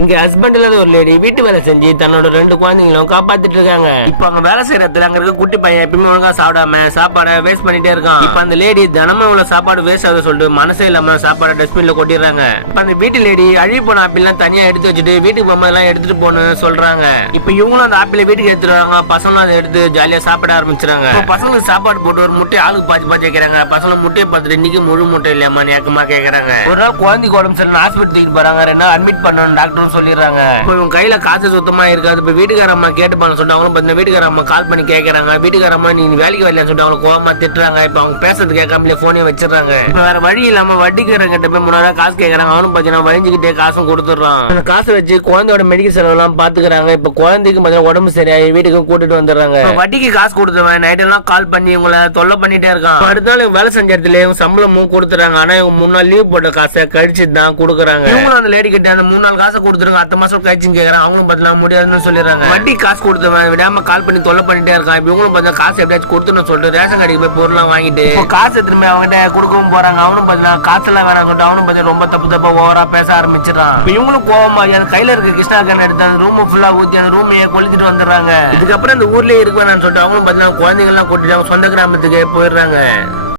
இங்க ஹஸ்பண்ட் இல்லாத ஒரு லேடி வீட்டு வேலை செஞ்சு தன்னோட 2 குழந்தைங்களும் காப்பாத்திட்டு இருக்காங்க. இப்ப அவங்க வேலை செய்யற இடத்துல அங்க இருக்க குட்டி பையன் எப்பயுமே ஒழுங்கா சாப்பிடாம சாப்பாடை வேஸ்ட் பண்ணிட்டே இருக்கான். இப்ப அந்த லேடி தினமும் இவ்வளவு சாப்பாடு வேஸ்ட் ஆகுது சொல்லிட்டு மனசே இல்லாம சாப்பாடு டஸ்ட்பின்ல கொட்டிடுறாங்க. இப்ப அந்த வீட்டு லேடி அழுகி போன ஆப்பிள் எல்லாம் தனியா எடுத்து வச்சுட்டு வீட்டுக்கு போகும்போது எல்லாம் எடுத்துட்டு போகணும்னு சொல்றாங்க. இப்ப இவங்களும் அந்த ஆப்பிளை வீட்டுக்கு எடுத்துருவாங்க. பசங்களும் அதை எடுத்து ஜாலியா சாப்பிட ஆரம்பிச்சிருக்காங்க. பசங்களுக்கு சாப்பாடு போட்டு ஒரு முட்டை ஆளுக்கு பாச்சு பாச்சு கேட்கறாங்க. பசங்க முட்டையை பார்த்துட்டு இன்னைக்கு முழு முட்டை இல்லையாமா ஏக்கமா கேட்கறாங்க. ஒரு நாள் குழந்தைக்கு உடம்பு சரியில்லை ஹாஸ்பிட்டல் தூக்கிட்டு போறாங்க. 2 நாள் அட்மிட் பண்ணணும் டாக்டர் சொல்லிடுறாங்க. இப்போ இவங்க கையில காசு சுத்தமா இருக்காது. இப்ப வீட்டுக்கார அம்மா கேட்டு பண்ண சொல்லிட்டு அவங்களும் பார்த்தா வீட்டுக்கார அம்மா கால் பண்ணி கேட்கறாங்க. வீட்டுக்கார அம்மா நீ வேலைக்கு வரலன்னு சொல்லிட்டு அவங்க கோவமா திட்டுறாங்க. இப்ப அவங்க பேசுறது கேட்காமலே போனே வச்சிடறாங்க. இப்ப வேற வழி இல்லாம வட்டிக்காரங்கிட்ட போய் 3000 காசு கேட்கறாங்க. அவனும் பாத்தீங்கன்னா வழிஞ்சுக்கிட்டே காசும் கொடுத்துடுறான். அந்த காசை வச்சு குழந்தையோட மெடிக்கல் செலவு எல்லாம் பாத்துக்கிறாங்க. இப்ப குழந்தைக்கு பாத்தீங்கன்னா உடம்பு சரியாயி வீட்டுக்கு கூட்டிட்டு வந்துடுறாங்க. வட்டிக்கு காசு கொடுத்துருவேன் நைட் எல்லாம் கால் பண்ணி இவங்களை தொல்லை பண்ணிட்டே இருக்கான். அடுத்த நாள் வேலை செஞ்ச இடத்துல இவங்க சம்பளமும் கொடுத்துறாங்க. ஆனா இவங்க 3 நாள் லீவ் போட்ட காசை கழிச்சு தான் கொடுக்குறாங்க. இவங்களும் அந்த லேடி கிட்ட அந்த 3 நாள் காசை கொடுத்துருங்க அடுத்த மாசம் கழிச்சுன்னு கேட்கறாங்க. அவங்களும் பார்த்தா முடியாதுன்னு சொல்லிடுறாங்க. வட்டி காசு கொடுத்தவன் விடாம கால் பண்ணி தொல்லை பண்ணிட்டே இருக்கான். இப்ப இவங்களும் பார்த்தா காசு எப்படியாச்சும் கொடுத்துன்னு சொல்லிட்டு ரேஷன் கடைக்கு போய் பொருள்லாம் வாங்கிட்டு காசு திரும்ப அவங்ககிட்ட கொடுக்கவும் போறாங்க. அவனும் பார்த்தா காசு எல்லாம் வேணாம் சொல்லிட்டு அவனும் பார்த்தா ரொம்ப தப்பா ஓவரா பேச ஆரம்பிச்சிடறான். இப்ப இவங்களும் கோவமா அந்த கையில இருக்க கிருஷ்ணா கேன் எடுத்து அந்த ரூம் ஃபுல்லா ஊத்தி அந்த ரூமையே கொளுத்திட்டு வந்துடுறாங்க. இதுக்கப்புறம் இந்த ஊர்லயே இருக்க வேணாம்னு சொல்லிட்டு அவங்களும் பார்த்தா குழந்தைங்க எல்லாம் கூட்டிட்டு அவங்க சொந்த கிராமத்துக்கு போயிடுறாங்க.